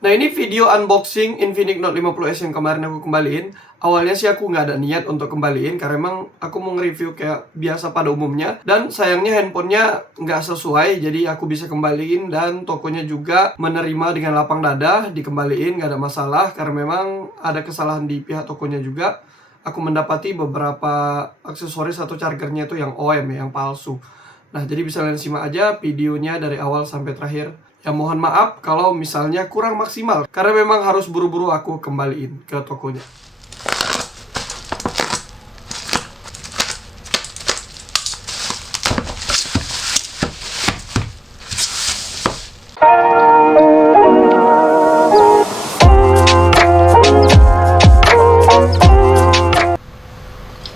Nah, ini video unboxing Infinix Note 50S yang kemarin aku kembaliin. Awalnya sih aku nggak ada niat untuk kembaliin, karena emang aku mau nge-review kayak biasa pada umumnya. Dan sayangnya handphonenya nggak sesuai, jadi aku bisa kembaliin. Dan tokonya juga menerima dengan lapang dada, dikembaliin, nggak ada masalah. Karena memang ada kesalahan di pihak tokonya juga. Aku mendapati beberapa aksesoris atau chargernya itu yang OM, yang palsu. Nah, jadi bisa kalian simak aja videonya dari awal sampai terakhir. Ya mohon maaf kalau misalnya kurang maksimal, karena memang harus buru-buru aku kembaliin ke tokonya.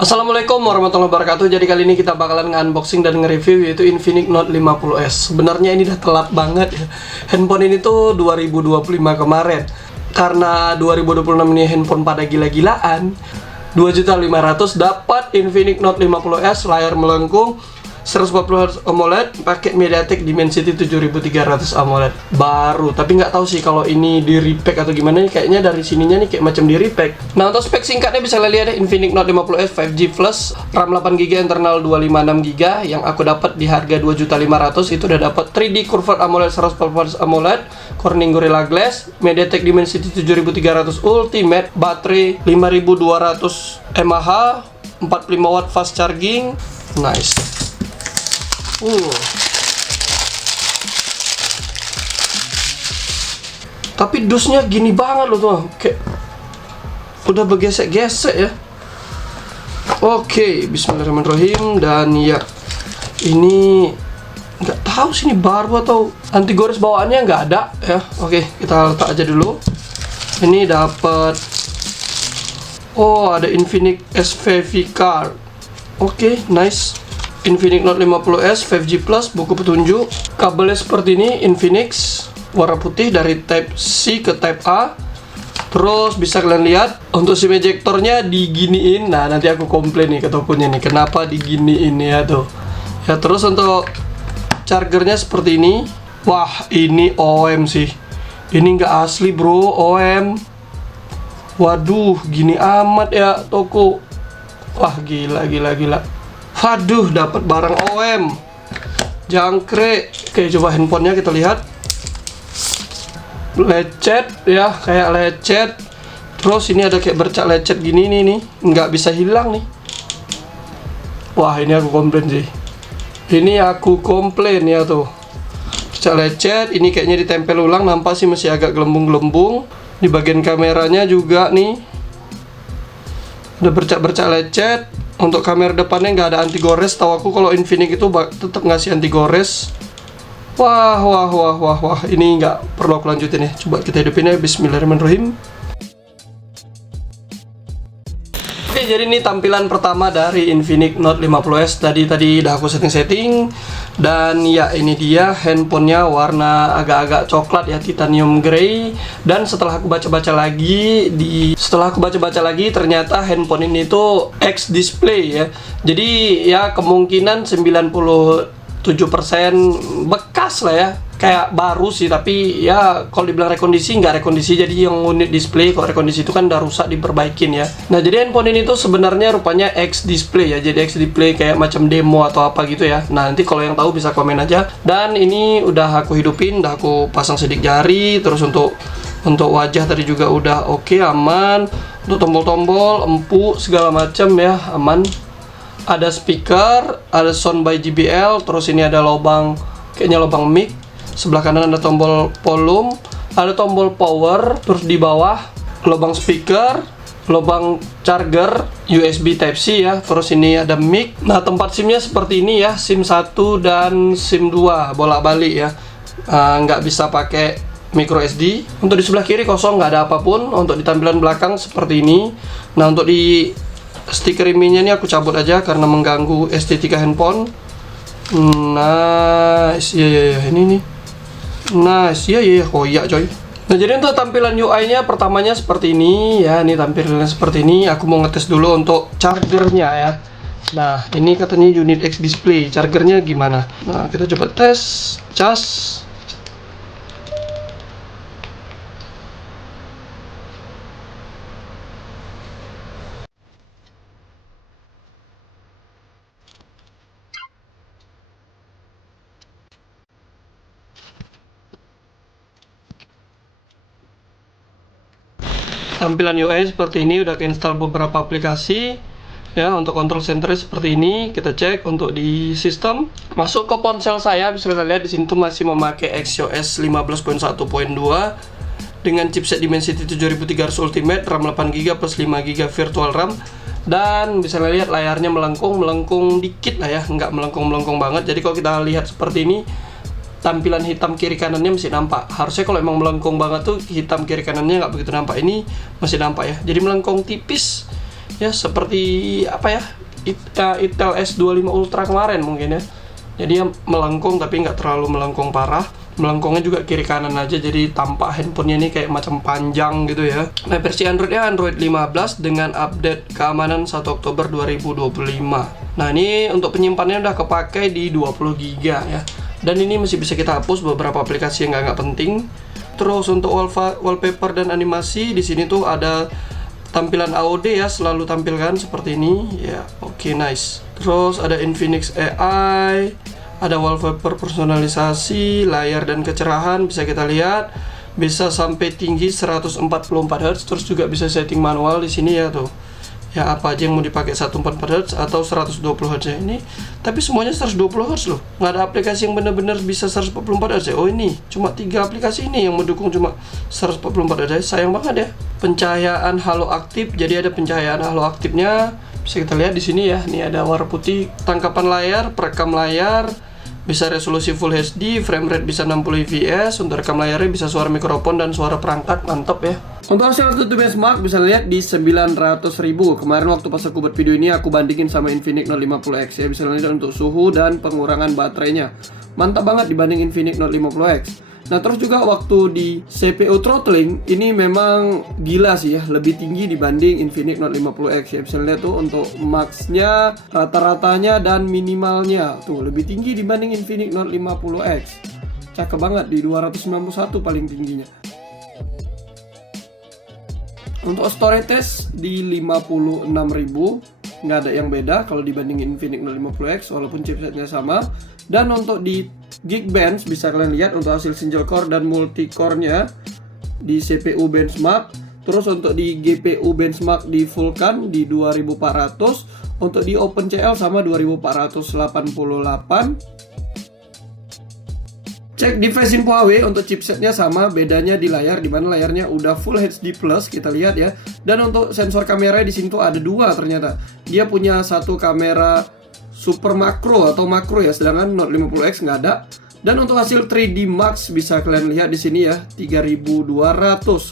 Assalamualaikum warahmatullahi wabarakatuh. Jadi kali ini kita bakalan nge-unboxing dan nge-review yaitu Infinix Note 50S. Sebenarnya ini udah telat banget ya. Handphone ini tuh 2025 kemarin. Karena 2026 ini handphone pada gila-gilaan, 2.500.000 dapat Infinix Note 50S layar melengkung 140Hz AMOLED pakai MediaTek Dimensity 7300 AMOLED baru. Tapi nggak tahu sih kalau ini di repack atau gimana nih, kayaknya dari sininya nih kayak macam di repack. Nah, untuk spek singkatnya bisa lihat ya, Infinix Note 50S 5G Plus, RAM 8GB, internal 256GB yang aku dapat di harga 2.500.000. Itu udah dapat 3D Curved AMOLED 140Hz AMOLED, Corning Gorilla Glass, MediaTek Dimensity 7300 Ultimate, baterai 5200 mAh, 45W fast charging. Nice. Tapi dusnya gini banget loh tuh, kayak udah bergesek-gesek ya. Oke, bismillahirrahmanirrahim. Dan ya, ini nggak tahu sih ini baru atau anti gores bawaannya nggak ada ya. Oke, kita letak aja dulu. Ini dapat, ada Infinix SVV card. Oke, nice. Infinix Note 50S 5G Plus, buku petunjuk. Kabelnya seperti ini, Infinix warna putih dari Type C ke Type A. Terus bisa kalian lihat untuk SIM ejectornya diginiin. Nah, nanti aku komplain nih ke tokonya nih, kenapa diginiin ya tuh. Ya, terus untuk chargernya seperti ini. Wah, ini OM sih. Ini nggak asli bro, OM. Waduh, gini amat ya toko. Wah, gila. Waduh, dapat barang OM. Jangkrik. Oke, coba handphonenya kita lihat. Lecet ya, kayak lecet. Terus ini ada kayak bercak lecet gini nih, nggak bisa hilang nih. Wah, ini aku komplain sih. Ini aku komplain ya tuh. Bercak lecet, ini kayaknya ditempel ulang, nampak sih masih agak gelembung-gelembung. Di bagian kameranya juga nih ada bercak-bercak lecet. Untuk kamera depannya nggak ada anti gores. Tahu aku kalau Infinix itu tetap ngasih anti gores. Wah, ini nggak perlu aku lanjutin ya. Coba kita hidupin ya, bismillahirrahmanirrahim. Oke, jadi ini tampilan pertama dari Infinix Note 50S. Tadi udah aku setting. Dan ya, ini dia handphonenya, warna agak-agak coklat ya, titanium grey. Dan setelah aku baca-baca lagi ternyata handphone ini tuh X display ya. Jadi ya kemungkinan 97% bekas lah ya, kayak baru sih. Tapi ya kalau dibilang rekondisi, nggak rekondisi, jadi yang unit display. Kalau rekondisi itu kan udah rusak, diperbaikin ya. Nah, jadi handphone ini tuh sebenarnya rupanya X display ya. Jadi X display kayak macam demo atau apa gitu ya. Nah, nanti kalau yang tahu bisa komen aja. Dan ini udah aku hidupin, udah aku pasang sidik jari. Terus untuk wajah tadi juga udah oke, aman. Untuk tombol-tombol, empuk segala macam ya, aman. Ada speaker, ada sound by JBL. Terus ini ada lubang, kayaknya lubang mic. Sebelah kanan ada tombol volume, ada tombol power. Terus di bawah lubang speaker, lubang charger USB Type C ya. Terus ini ada mic. Nah, tempat SIM-nya seperti ini ya, SIM 1 dan SIM 2 bolak-balik ya. Nggak bisa pakai micro SD. Untuk di sebelah kiri kosong, nggak ada apapun. Untuk di tampilan belakang seperti ini. Nah, untuk di stiker ininya ini aku cabut aja karena mengganggu estetika handphone. Nice, ya ini nih. Nice, ya koyak coy. Nah, jadi untuk tampilan UI-nya pertamanya seperti ini ya. Ini tampilannya seperti ini. Aku mau ngetes dulu untuk chargernya ya. Nah, ini katanya unit X display. Chargernya gimana? Nah, kita coba tes cas. Tampilan UI seperti ini, udah keinstall beberapa aplikasi. Ya, untuk control center seperti ini. Kita cek untuk di sistem. Masuk ke ponsel saya, bisa kita lihat di sini tuh masih memakai XeOS 15.1.2 dengan chipset Dimensity 7300 Ultimate, RAM 8GB plus 5GB virtual RAM. Dan bisa lihat layarnya melengkung dikit lah ya, nggak melengkung banget. Jadi kalau kita lihat seperti ini, tampilan hitam kiri kanannya masih nampak. Harusnya kalau emang melengkung banget tuh hitam kiri kanannya nggak begitu nampak. Ini masih nampak ya. Jadi melengkung tipis ya, seperti apa ya, Itel S25 Ultra kemarin mungkin ya. Jadi ya melengkung tapi nggak terlalu melengkung parah. Melengkungnya juga kiri kanan aja, jadi tampak handphonenya ini kayak macam panjang gitu ya. Nah, versi Androidnya Android 15 dengan update keamanan 1 Oktober 2025. Nah, ini untuk penyimpanannya udah kepakai di 20GB ya. Dan ini masih bisa kita hapus beberapa aplikasi yang nggak penting. Terus untuk wallpaper dan animasi di sini tuh ada tampilan AOD ya, selalu tampilkan seperti ini ya. Oke, nice. Terus ada Infinix AI, ada wallpaper personalisasi, layar dan kecerahan bisa kita lihat, bisa sampai tinggi 144 Hz. Terus juga bisa setting manual di sini ya tuh. Ya, apa aja yang mau dipakai 144 Hz atau 120 Hz ya ini. Tapi semuanya 120 Hz loh. Nggak ada aplikasi yang benar-benar bisa 144 Hz ya. Oh, ini cuma 3 aplikasi ini yang mendukung cuma 144 Hz. Sayang banget ya. Pencahayaan halo aktif. Jadi ada pencahayaan halo aktifnya. Bisa kita lihat di sini ya. Ini ada warna putih, tangkapan layar, perekam layar, bisa resolusi Full HD, frame rate bisa 60 fps, untuk rekam layarnya bisa suara mikrofon dan suara perangkat, mantap ya. Untuk hasil tutup benchmark bisa lihat di 900.000. Kemarin waktu pas aku buat video ini aku bandingin sama Infinix Note 50X ya, bisa lihat untuk suhu dan pengurangan baterainya. Mantap banget dibanding Infinix Note 50X. Nah, terus juga waktu di CPU throttling ini memang gila sih ya, lebih tinggi dibanding Infinix Note 50X ya. Bisa lihat tuh untuk max-nya, rata-ratanya dan minimalnya tuh lebih tinggi dibanding Infinix Note 50X. Cakep banget di 291 paling tingginya. Untuk storage di 56.000, nggak ada yang beda kalau dibandingin Infinix Note 50X walaupun chipsetnya sama. Dan untuk di Geekbench bisa kalian lihat untuk hasil single core dan multi core-nya di CPU benchmark. Terus untuk di GPU benchmark di Vulkan di 2400, untuk di OpenCL sama 2488. Cek device info Huawei untuk chipsetnya sama, bedanya di layar, dimana layarnya udah Full HD Plus kita lihat ya. Dan untuk sensor kamera di sini tuh ada dua ternyata. Dia punya satu kamera super makro atau makro ya, sedangkan Note 50X nggak ada. Dan untuk hasil 3D Max bisa kalian lihat di sini ya, 3200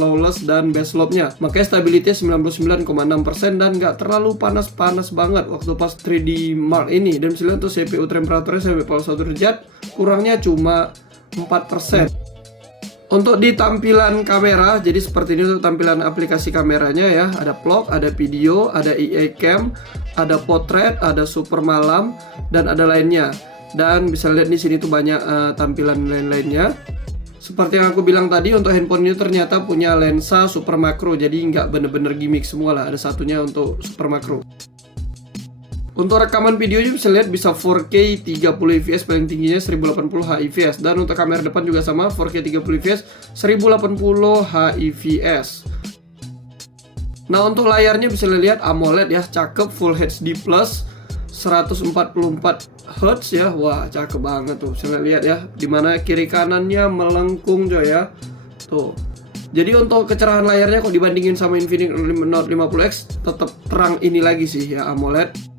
lowless dan base lobe-nya. Makanya stabilitasnya 99,6% dan nggak terlalu panas-panas banget waktu pas 3D Mark ini. Dan bisa lihat tuh CPU temperaturnya sampai 41 derajat, kurangnya cuma 4%. Untuk di tampilan kamera, jadi seperti ini untuk tampilan aplikasi kameranya ya. Ada vlog, ada video, ada EA Cam, ada potret, ada super malam, dan ada lainnya. Dan bisa lihat di sini tuh banyak tampilan lain-lainnya. Seperti yang aku bilang tadi, untuk handphone ini ternyata punya lensa super makro, jadi nggak bener-bener gimmick semua lah. Ada satunya untuk super makro. Untuk rekaman videonya bisa lihat bisa 4K 30 fps, paling tingginya 1080 HIVS. Dan untuk kamera depan juga sama, 4K 30 fps 1080 HIVS. Nah, untuk layarnya bisa lihat AMOLED ya, cakep, Full HD Plus 144 Hz ya. Wah, cakep banget tuh. Bisa lihat ya, dimana kiri kanannya melengkung coy ya. Tuh. Jadi untuk kecerahan layarnya kok dibandingin sama Infinix Note 50X tetap terang ini lagi sih ya, AMOLED.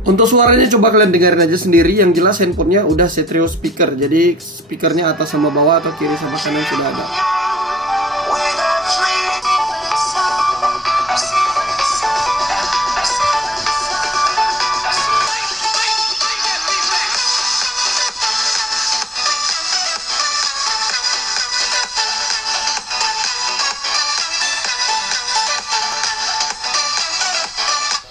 Untuk suaranya coba kalian dengerin aja sendiri. Yang jelas handphonenya udah stereo speaker, jadi speakernya atas sama bawah atau kiri sama kanan sudah ada.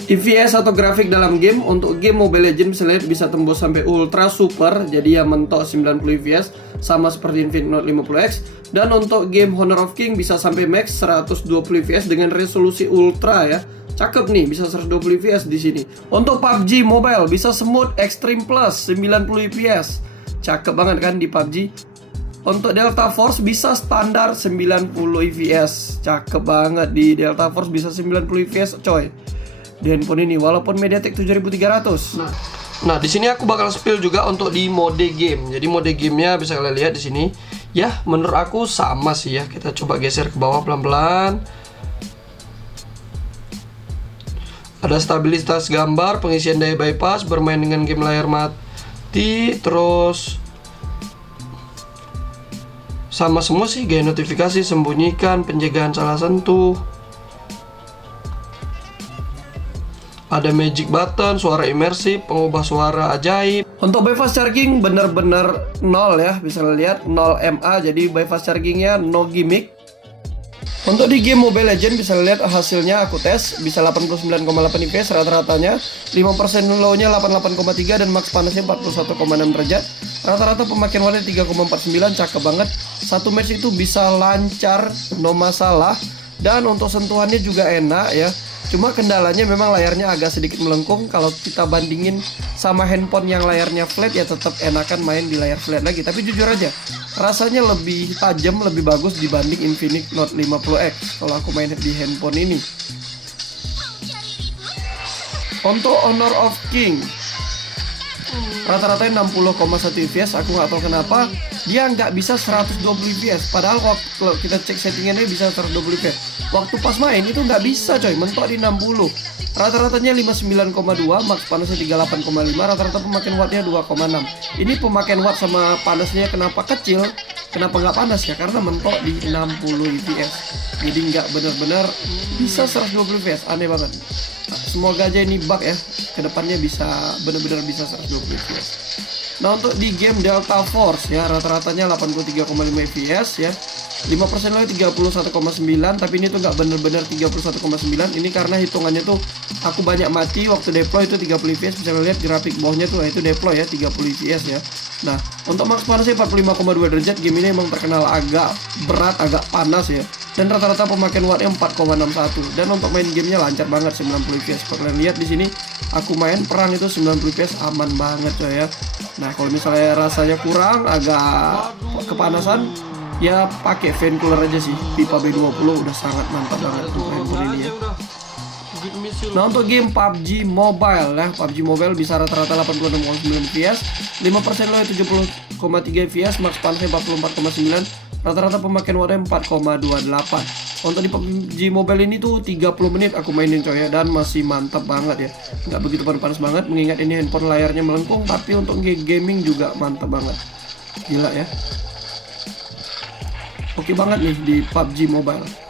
EVS atau grafik dalam game, untuk game Mobile Legends bisa tembus sampai ultra super, jadi ya mentok 90 fps sama seperti Infinix Note 50X. Dan untuk game Honor of King bisa sampai max 120 fps dengan resolusi ultra ya. Cakep nih, bisa 120 fps di sini. Untuk PUBG Mobile bisa smooth Extreme Plus 90 fps. Cakep banget kan di PUBG. Untuk Delta Force bisa standar 90 fps. Cakep banget, di Delta Force bisa 90 fps coy di handphone ini, walaupun MediaTek 7300. Nah, di sini aku bakal spill juga untuk di mode game. Jadi mode gamenya bisa kalian lihat di sini. Ya, menurut aku sama sih ya. Kita coba geser ke bawah pelan-pelan. Ada stabilitas gambar, pengisian daya bypass, bermain dengan game layar mati, terus sama semua sih, gaya notifikasi, sembunyikan, penjagaan salah sentuh. Ada magic button, suara imersif, pengubah suara ajaib. Untuk bypass charging bener-bener 0 ya, bisa lihat 0 mAh, jadi bypass chargingnya no gimmick. Untuk di game Mobile Legends bisa lihat hasilnya aku tes, bisa 89,8 fps rata-ratanya, 5% low-nya 88,3 dan max panasnya 41,6 derajat. Rata-rata pemakaian wattnya 3,49, cakep banget. Satu match itu bisa lancar, no masalah. Dan untuk sentuhannya juga enak ya. Cuma kendalanya memang layarnya agak sedikit melengkung. Kalau kita bandingin sama handphone yang layarnya flat ya tetap enakan main di layar flat lagi. Tapi jujur aja, rasanya lebih tajam, lebih bagus dibanding Infinix Note 50X kalau aku main di handphone ini. Untuk Honor of King rata-ratanya 60,1 fps. Aku nggak tahu kenapa dia nggak bisa 120 fps, padahal kalau kita cek settingannya bisa 120 fps. Waktu pas main itu nggak bisa coy, mentok di 60. Rata-ratanya 59,2, max panasnya 38,5, rata-rata pemakaian wattnya 2,6. Ini pemakaian watt sama panasnya kenapa kecil, kenapa nggak panas ya, karena mentok di 60 fps. Jadi nggak benar-benar bisa 120 fps, aneh banget. Semoga aja ini bug ya, kedepannya bisa benar-benar bisa 120 fps. Nah, untuk di game Delta Force ya rata-ratanya 83,5 fps ya, 5% low 31,9, tapi ini tuh nggak bener-bener 31,9. Ini karena hitungannya tuh aku banyak mati waktu deploy itu 30 fps. Bisa lihat grafik bawahnya tuh, itu deploy ya 30 fps ya. Nah, untuk max panasnya 45,2 derajat. Game ini emang terkenal agak berat, agak panas ya. Dan rata-rata pemakaian wattnya 4,61. Dan untuk main gamenya lancar banget 90 fps. Kalau kalian lihat di sini aku main perang itu 90 fps aman banget coy ya. Nah, kalau misalnya rasanya kurang, agak kepanasan, ya pakai fan cooler aja sih. Pipa B20 udah sangat mantap banget tuh handphone ini ya. Nah, untuk game PUBG Mobile ya, PUBG Mobile bisa rata-rata 86,9 fps, 5% low 70,3 fps, max panasnya 44,9, rata-rata pemakaian wattnya 4,28. Untuk di PUBG Mobile ini tuh 30 menit aku mainin coy ya, dan masih mantap banget ya, nggak begitu panas banget, mengingat ini handphone layarnya melengkung. Tapi untuk gaming juga mantap banget, gila ya. Oke banget nih di PUBG Mobile.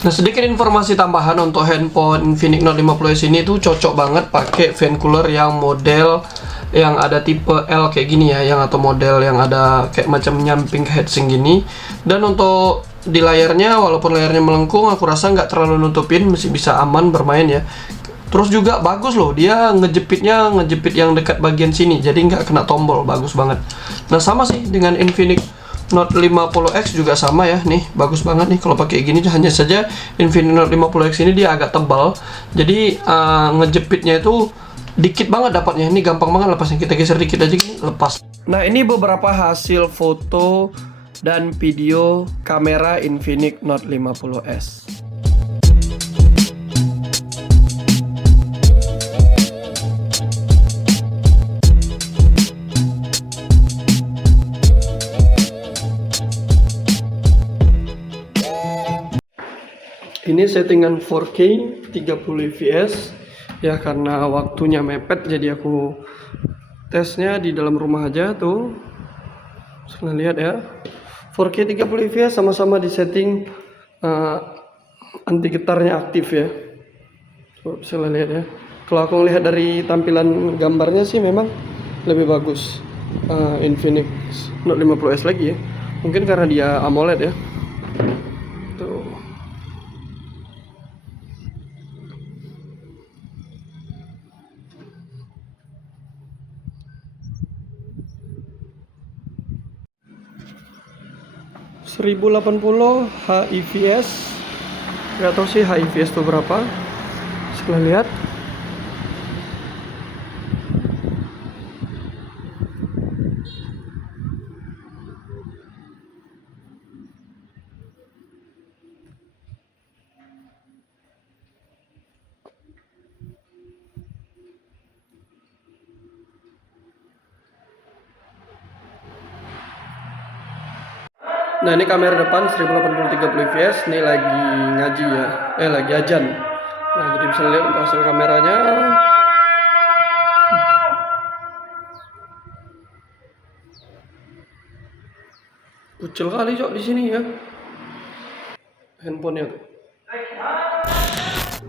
Nah, sedikit informasi tambahan untuk handphone Infinix Note 50S ini tuh cocok banget pakai fan cooler yang model yang ada tipe L kayak gini ya, yang atau model yang ada kayak macam nyamping heatsink gini. Dan untuk di layarnya, walaupun layarnya melengkung, aku rasa nggak terlalu nutupin, masih bisa aman bermain ya. Terus juga bagus loh, dia ngejepit yang dekat bagian sini, jadi nggak kena tombol, bagus banget. Nah, sama sih dengan Infinix Note 50X juga sama ya, nih bagus banget nih kalau pakai gini. Hanya saja Infinix Note 50X ini dia agak tebal, jadi ngejepitnya itu dikit banget dapatnya. Ini gampang banget lepasnya, kita geser dikit aja gini lepas. Nah, ini beberapa hasil foto dan video kamera Infinix Note 50S. Ini settingan 4K 30 fps ya, karena waktunya mepet jadi aku tesnya di dalam rumah aja tuh. Kalian lihat ya, 4K 30 fps, sama-sama di setting anti getarnya aktif ya. Coba bisa lihat ya. Kalau aku lihat dari tampilan gambarnya sih memang lebih bagus Infinix Note 50S lagi ya. Mungkin karena dia AMOLED ya. Tuh. 1080 HIVS, nggak tahu sih HIVS itu berapa. Sekalian lihat. Nah ini kamera depan 1080 30 fps, ini lagi ngaji ya, lagi ajan. Nah jadi bisa lihat untuk hasil kameranya. Kecil kali cok di sini ya handphonenya tuh.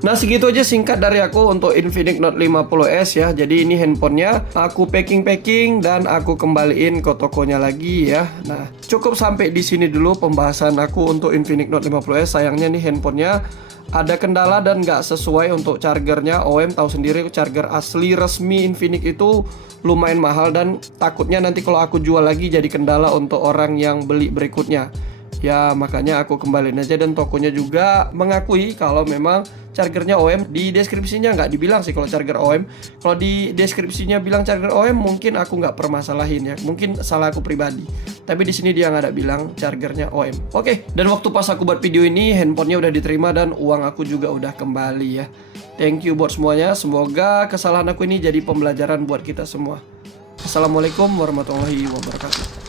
Nah segitu aja singkat dari aku untuk Infinix Note 50s ya. Jadi ini handphonenya aku packing dan aku kembaliin ke tokonya lagi ya. Nah cukup sampai di sini dulu pembahasan aku untuk Infinix Note 50s. Sayangnya nih handphonenya ada kendala dan nggak sesuai untuk chargernya. OM tahu sendiri charger asli resmi Infinix itu lumayan mahal dan takutnya nanti kalau aku jual lagi jadi kendala untuk orang yang beli berikutnya. Ya makanya aku kembaliin aja dan tokonya juga mengakui kalau memang chargernya OM. Di deskripsinya nggak dibilang sih kalau charger OM. Kalau di deskripsinya bilang charger OM mungkin aku nggak permasalahin ya. Mungkin salah aku pribadi. Tapi di sini dia nggak ada bilang chargernya OM. Oke, dan waktu pas aku buat video ini handphonenya udah diterima dan uang aku juga udah kembali ya. Thank you buat semuanya. Semoga kesalahan aku ini jadi pembelajaran buat kita semua. Assalamualaikum warahmatullahi wabarakatuh.